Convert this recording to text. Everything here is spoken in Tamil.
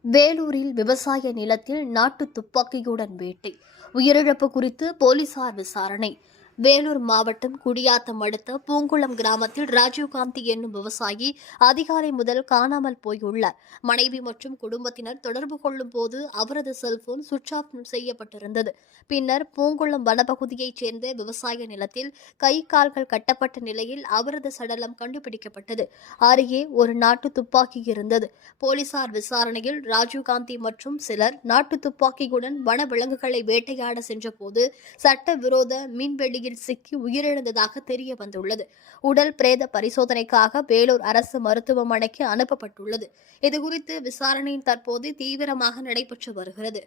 வேலூரில் விவசாய நிலத்தில் நாட்டு துப்பாக்கியுடன் வேட்டை. உயிரிழப்பு குறித்து போலீசார் விசாரணை. வேலூர் மாவட்டம் குடியாத்தம் அடுத்த பூங்குளம் கிராமத்தில் ராஜீவ்காந்தி என்னும் விவசாயி அதிகாலை முதல் காணாமல் போயுள்ளார். மனைவி மற்றும் குடும்பத்தினர் தொடர்பு கொள்ளும் போது அவரது செல்போன் சுவிட்ச் ஆஃப் செய்யப்பட்டிருந்தது. பின்னர் பூங்குளம் வனப்பகுதியைச் சேர்ந்த விவசாய நிலத்தில் கை கால்கள் கட்டப்பட்ட நிலையில் அவரது சடலம் கண்டுபிடிக்கப்பட்டது. அருகே ஒரு நாட்டு துப்பாக்கி இருந்தது. போலீசார் விசாரணையில் ராஜீவ்காந்தி மற்றும் சிலர் நாட்டு துப்பாக்கியுடன் வன விலங்குகளை வேட்டையாட சென்றபோது சட்டவிரோத மீன்வெளியில் சிக்கி உயிரிழந்ததாக தெரிய வந்துள்ளது. உடல் பிரேத பரிசோதனைக்காக வேலூர் அரசு மருத்துவமனைக்கு அனுப்பப்பட்டுள்ளது. இதுகுறித்து விசாரணை தற்போது தீவிரமாக நடைபெற்று வருகிறது.